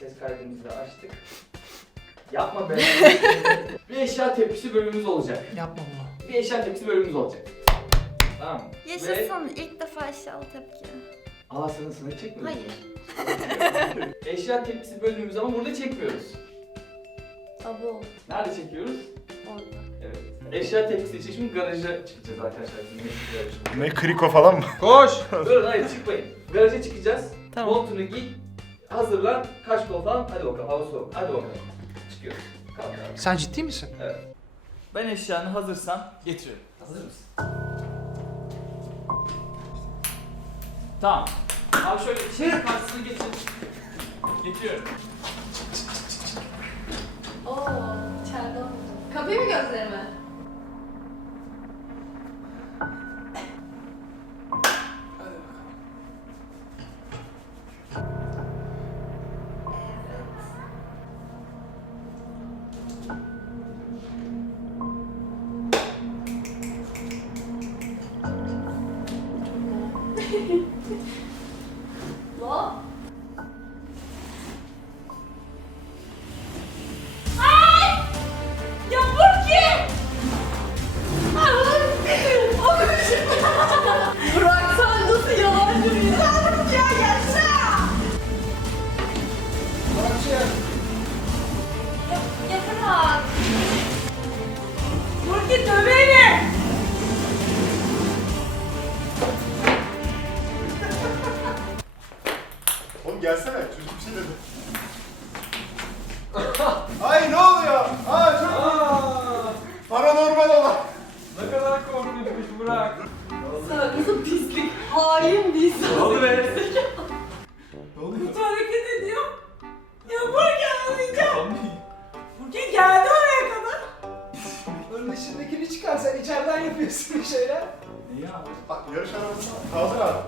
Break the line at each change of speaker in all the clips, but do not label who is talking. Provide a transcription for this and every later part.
ses kaydımızı da açtık. Yapma be. Bir eşya tepkisi bölümümüz olacak.
Yapma bunu.
Bir eşya tepkisi bölümümüz olacak. Tamam mı?
Yaşasın ilk defa eşyalı tepki.
Allah sana sınır çekmiyor.
Hayır.
Eşya tepkisi bölümümüz ama burada çekmiyoruz.
Abo.
Nerede çekiyoruz?
Orada.
Evet. Eşya tepkisi için şimdi garaja çıkacağız arkadaşlar.
Ne kriko falan mı?
Koş.
Durun hayır çıkmayın. Garaja çıkacağız.
Tamam.
Montunu giy. Hazırlan. Kaç kol falan. Hadi bakalım hava soğuk. Hadi bakalım. Çıkıyoruz. Kalk abi.
Sen ciddi misin?
Evet. Ben eşyanı hazırsan getiriyorum. Hazır mısın? Tamam. Abi şöyle şehir karşısına geçin. Getiriyorum.
Oo, içeride oldu. Kapayım mı gözlerimi? Lo? Ya Burki! Burak sen nasıl yalancı bir insansın ya yaşa! Ya Burak! Burki döveni!
Oğlum gelsene, çocuk bir şey dedi. Ay ne oluyor? Aa çok paranormal olan.
Ne kadar korkunçmuş Burak.
Sen nasıl pislik, hain bir insansın.
Ne oldu be?
Ne oluyor?
Kutu hareket ediyor. Ya Burki anlayacağım. Burki geldi oraya kadar.
Onun dışındakini çıkar, sen içeriden yapıyorsun bir şeyler.
İyi ya.
Bak yarış arabasına kaldır abi.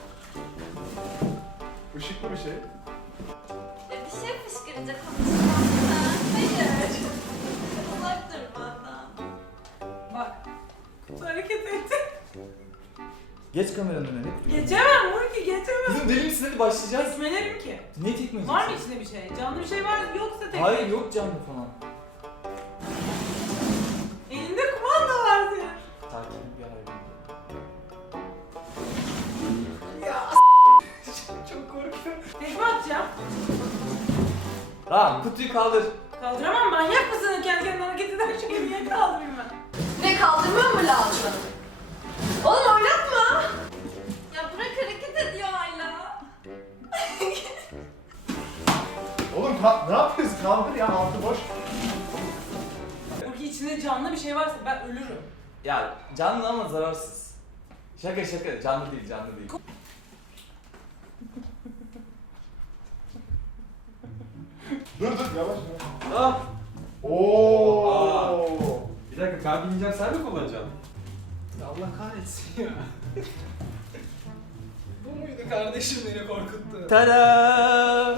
Işıklı bir şey.
Ya bir şey fışkırınca konuşmazsın. Hayır. Uzak dur benden.
Bak. Kutu hareket etti.
Geç kameranın önüne.
Geçemem Burki geçemem.
Kızım deli misin hadi başlayacağız.
Kesmelerim ki.
Ne tekmeyeceksin?
Var mı içinde bir şey? Canlı bir şey var yoksa tek.
Hayır yok canlı falan.
Elinde kumanda var senin.
Takip bir hayvan.
Çok korkuyorum.
Tekme atacağım.
Tamam kutuyu kaldır.
Kaldıramam, manyak mısın? Kendi kendine hareket eden şeyi niye kaldırayım ben?
Ne kaldırmam mı lazım? Oğlum oynatma. Ya bırak hareket ediyor hala.
Oğlum ne yapıyorsun? Kaldır ya, altı boş.
Burki içinde canlı bir şey varsa ben ölürüm.
Ya canlı ama zararsız. Şaka şaka canlı değil canlı değil.
Dur yavaş yavaş.
Ah!
Oo.
Bir dakika ben bineceğim sen mi kullanacaksın?
Ya Allah kahretsin ya. Bu muydu kardeşim beni korkuttu?
Tada!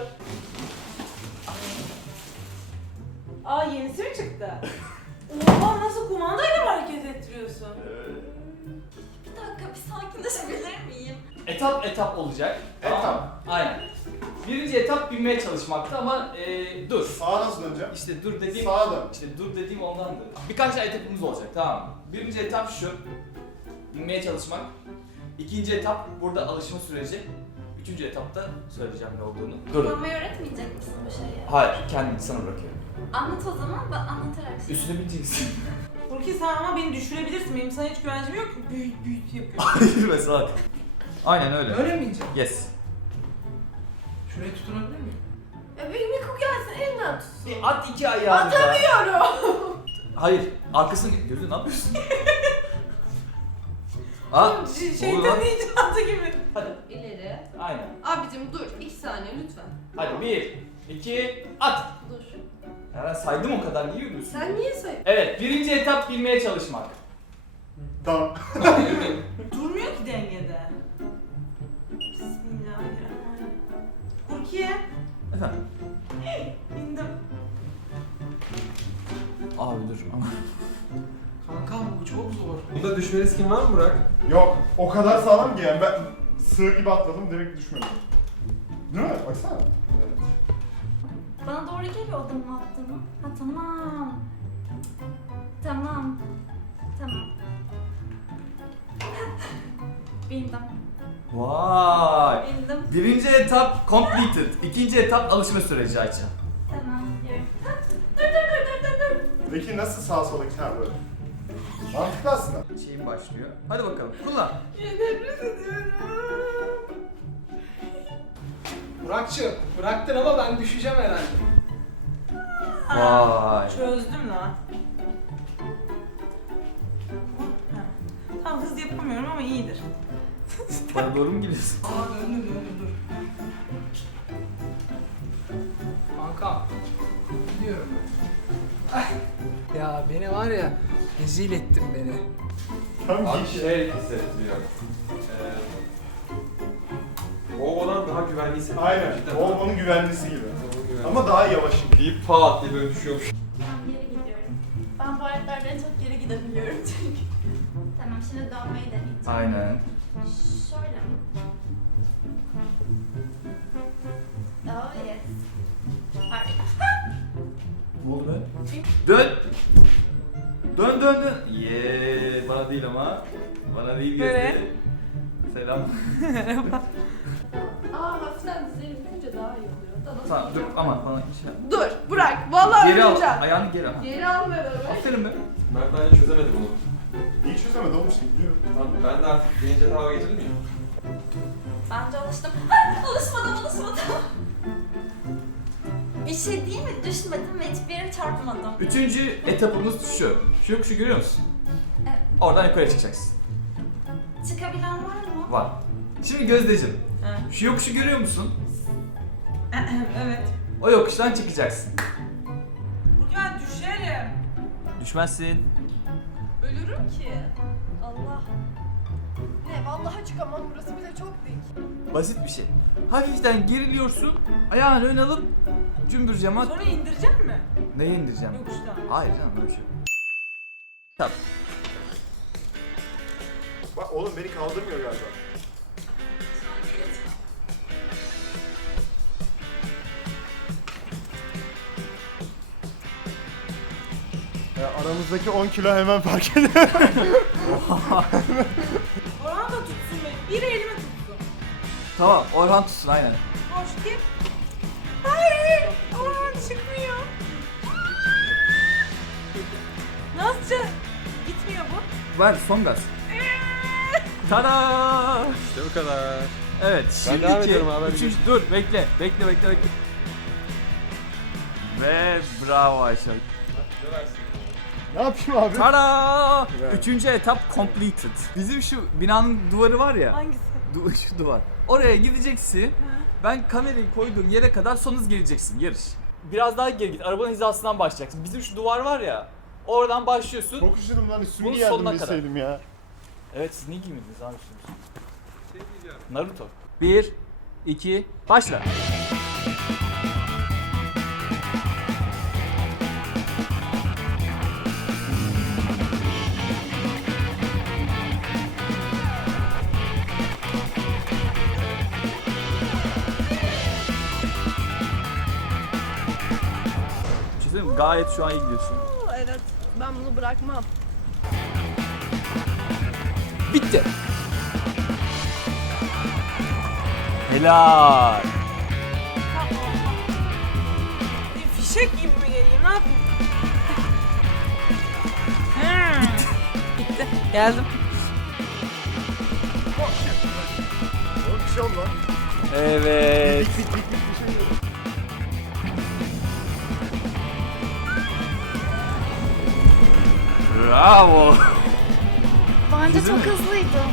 Aa yenisi mi çıktı? Oha nasıl kumandayla mı hareket ettiriyorsun?
Bir dakika bir sakinleşebilir miyim?
Etap etap olacak. Tamam mı? Aynen. Birinci etap binmeye çalışmaktı ama dur.
Sağa nasıl döneceğim?
İşte dur dediğim
Sağa dön.
İşte dur dediğim ondandı. Birkaç tane etapımız olacak tamam mı? Birinci etap şu. Binmeye çalışmak. İkinci etap burada alışma süreci. Üçüncü etapta söyleyeceğim ne olduğunu. Durun.
Kullanmayı öğretmeyecek misin bu şeyi?
Hayır, kendini sana bırakıyorum.
Anlat o zaman ben anlatarak söyleyeyim.
Üstüne bineceksin.
Burki sen ama beni düşürebilirsin. Benim sana hiç güvencim yok ki. Büyük büyük yapıyorum.
Hayır mesela. Aynen öyle.
Öyle mi ineceğim?
Yes.
Şuraya tutunabilir miyim?
Ya bir Miku gelsin elinden tutsun.
At iki ayağını da.
Atamıyorum.
Hayır, arkasını git. Gözü ne yapıyorsun? At.
Şeytanın icadı gibi.
Hadi.
İleri.
Aynen.
Abicim dur 2 saniye lütfen.
Hadi bir, iki, at.
Dur.
Ya ben saydım o kadar. Niye yürüyorsun?
Sen niye söyle?
Evet, birinci etap binmeye çalışmak.
Tamam.
Durmuyor ki dengede. Bismillahirrahmanirrahim. Burki'ye.
Efendim?
Bindim.
Abi dur ama.
Kankam bu çok zor.
Bunda düşme riskin var mı Burak?
Yok, o kadar sağlam ki yani ben sığır gibi atladım direkt düşmedim. Değil mi? Baksana.
Evet.
Bana doğru geliyor adımı attığını. Ha tamam. Tamam. Tamam. Bindim.
Vay.
Bindim.
Birinci etap completed. İkinci etap alışma süreci Ayça.
Tamam. Yürü. Ha, dur.
Peki nasıl sağa sola gider böyle? Mantıklı aslında.
Şeyim başlıyor. Hadi bakalım kullan.
Nefret ediyorum.
Burak'cığım bıraktın ama ben düşeceğim herhalde.
Vay.
Çözdüm lan. Ha. Tam hız yapamıyorum ama iyidir.
Bana doğru mu geliyorsun?
Aa döndü dur. Kankam. Gidiyorum ben. Ay. Ya beni var ya rezil ettin beni.
Tam
Abi
geçiyor.
şey hissettiriyor. Volvo'dan daha güvenli hissettiriyor.
Aynen.
Cidden.
Volvo'nun güvenlisi gibi.
Volvo'nun güvenli.
Ama daha yavaş.
deyip pat diye böyle düşüyormuş.
Ben geri gidiyorum. Ben bu hayatlarda en çok geri gidebiliyorum çünkü. Tamam şimdi dönmeyi deneyeceğim.
Aynen.
Şöyle mi? Oh yes. Harika.
Ne oldu be? Dön. Dön. Bana değil ama. Bana değil
Evet.
gözleri. Selam.
Hafiften düzelim bitince daha iyi oluyor.
Tamam dur aman bana şey yap.
Dur bırak. Vallahi
Geri al.
öleceğim.
Ayağını geri al.
Geri almıyorum.
Aferin be.
Mert daha önce çözemedi bunu.
İyi çözemedi oğlum şimdi biliyorum.
Tamam, ben de artık birinci etaba geçelim mi?
Bence alıştım. Ay, alışmadım. Bir şey değil mi? Düşmedim ve hiçbir yere çarpmadım.
Üçüncü etapımız şu. Şu yokuşu görüyor musun?
Evet.
Oradan yukarı çıkacaksın.
Çıkabilen var mı?
Var. Şimdi Gözdeciğim.
Ha.
Şu yokuşu görüyor musun?
Evet.
O yokuştan çıkacaksın.
Bugün ben düşerim.
Düşmezsin.
Ölürüm ki. Allah. Ne vallahi çıkamam, burası bile çok dik.
Basit bir şey. Hafiften geriliyorsun. Ayağını ön alıp cümbür cemaat.
Sonra indireceğim mi?
Neye indireceğim?
Yokuştan.
Hayır canım öyle bir şey. Tamam.
Bak oğlum beni kaldırmıyor galiba. Ya aramızdaki 10 kilo hemen fark ediyor.
Orhan da tutsun beni. Biri elime tutsun.
Tamam Orhan tutsun aynen.
Boş git. Hayır. Orhan çıkmıyor. Nasıl? Gitmiyor bu.
Ver son gaz. Tada!
İşte bu kadar.
Evet
Ben devam
şimdiki
ediyorum abi, hadi
üçüncü dur bekle. Ve bravo Ayşe.
Ne yapayım abi?
Tada!
Evet.
Üçüncü etap completed. Bizim şu binanın duvarı var ya.
Hangisi?
Şu duvar. Oraya gideceksin. Ben kamerayı koyduğum yere kadar son hız geleceksin. Yarış. Biraz daha geri git. Arabanın hizasından başlayacaksın. Bizim şu duvar var ya. Oradan başlıyorsun.
Çok üşüdüm lan üstümü
Bunun
giyerdim
sonuna
bilseydim ya.
Evet siz ne giymediniz abi üstünüzü?
Şey diyeceğim.
Naruto. 1, 2, başla. Bir şey söyleyeyim mi? Gayet şu an iyi gidiyorsun.
Evet, ben bunu bırakmam.
Bitti. Helal.
Bir fişek gibi mi geleyim? Ne yapayım? Bitti. Geldim.
Oğlum bir şey oldu lan.
Evet.
Dik bir şey yok.
Bravo.
Bence
Güzel
çok
mi?
hızlıydım.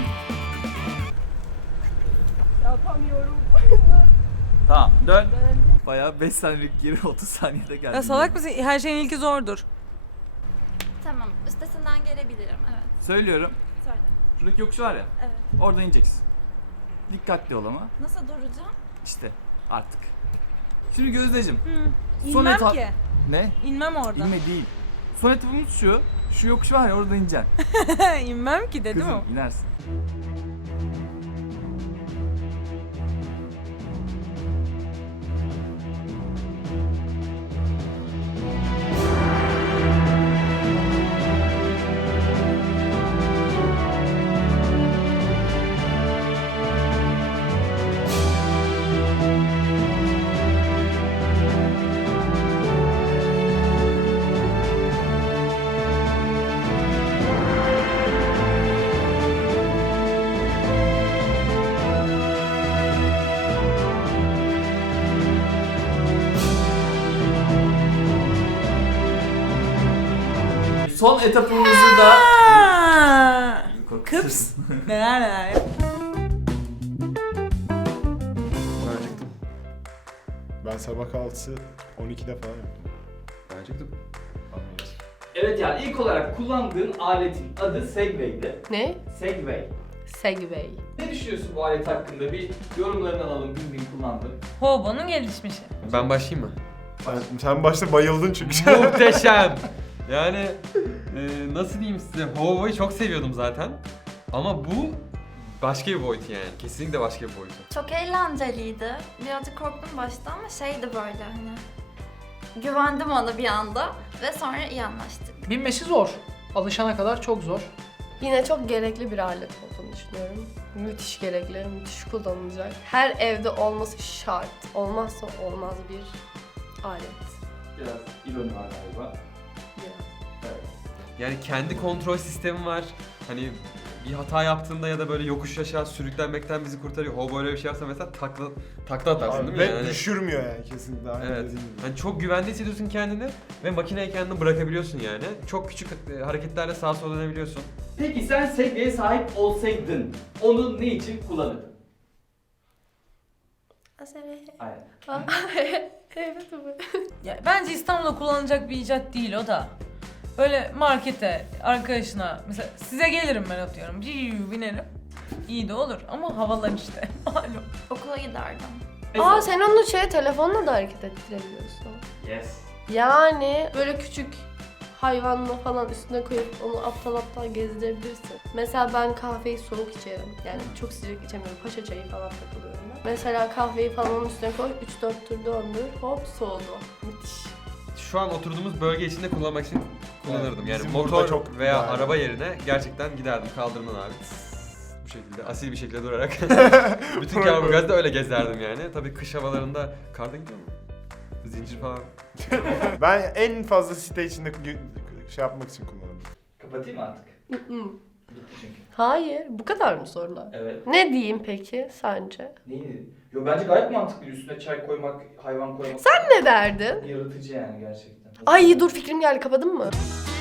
Tamam dön. Bayağı 5 saniyelik geri 30 saniyede geldi.
Ya salak mısın? Her şeyin ilki zordur.
Tamam, üstesinden gelebilirim, evet.
Söylüyorum.
Söyle.
Şuradaki yokuş var ya.
Evet.
Oradan ineceksin. Dikkatli ol ama.
Nasıl duracağım?
İşte artık. Şimdi Gözdeciğim.
Hı.
Son
İnmem
etap-
ki.
Ne?
İnmem oradan.
İnme değil. Son etapımız şu. Şu yokuş var ya oradan ineceksin.
İnmem ki dedim
Kızım
o.
inersin. son etapımızı da...
Kıps. Neler.
Ben acıktım.
Ben sabah kahvaltısı 12'de falan yaptım.
Ben acıktım.
Anlıyoruz.
Evet yani ilk olarak kullandığın aletin adı Segway'di.
Ne?
Segway.
Segway.
Ne düşünüyorsun bu alet hakkında? Bir yorumlarını alalım, bin kullandın.
Hobo'nun gelişmişi.
Ben başlayayım mı?
Sen başta bayıldın çünkü.
Muhteşem. Yani nasıl diyeyim size, Hovo'yu çok seviyordum zaten. Ama bu başka bir boyut yani. Kesinlikle başka bir boyut.
Çok eğlenceliydi. Birazcık korktum başta ama şeydi böyle hani. Güvendim ona bir anda ve sonra iyi anlaştık.
Binmesi zor. Alışana kadar çok zor.
Yine çok gerekli bir alet olduğunu düşünüyorum. Müthiş gerekli, müthiş kullanılacak. Her evde olması şart. Olmazsa olmaz bir alet.
Biraz ironi var galiba.
Biraz.
Evet.
Yani kendi kontrol sistemi var. Hani bir hata yaptığında ya da böyle yokuş aşağı sürüklenmekten bizi kurtarıyor. Hobo öyle bir şey yapsa mesela takla atarsın değil mi?
Ve
Yani?
düşürmüyor yani kesinlikle. Aynı
Evet.
dediğin gibi.
Hani çok güvende hissediyorsun kendini ve makineye kendini bırakabiliyorsun yani. Çok küçük hareketlerle sağa sola dönebiliyorsun.
Peki sen Segway'e sahip olsaydın, onu ne için kullanırdın? Aynen.
Evet evet.
Ya, bence İstanbul'da kullanılacak bir icat değil o da. Böyle markete, arkadaşına, mesela size gelirim ben atıyorum. Binerim. İyi de olur ama havalar işte. Malum.
Okula giderdim.
Aa sen onu telefonla da hareket ettirebiliyorsun.
Yes.
Yani böyle küçük hayvanla falan üstüne koyup onu aptal aptal gezdirebilirsin. Mesela ben kahveyi soğuk içerim. Yani çok sıcak içemiyorum. Paşa çayı falan takılıyorum ben. Mesela kahveyi falan onun üstüne koy, 3-4 tur döndür, hop soğudu. Müthiş.
Şu an oturduğumuz bölge içinde kullanmak için kullanırdım.
Evet,
Yani
bizim burada
motor
çok
veya
yani.
araba yerine gerçekten giderdim kaldırımdan abi. Bu şekilde asil bir şekilde durarak bütün Kemerburgaz'da öyle gezerdim yani. Tabii kış havalarında karda gidiyor mu? Zincir falan.
Ben en fazla site içinde şey yapmak için kullanırım.
Kapatayım mı artık?
Mm-mm.
Bitti çünkü.
Hayır, bu kadar mı sorular?
Evet.
Ne diyeyim peki sence?
Neyi? Yo bence gayet mantıklı. Üstüne çay koymak, hayvan koymak.
Sen ne derdin?
Yaratıcı yani gerçekten.
Ay dur fikrim geldi, kapadın mı?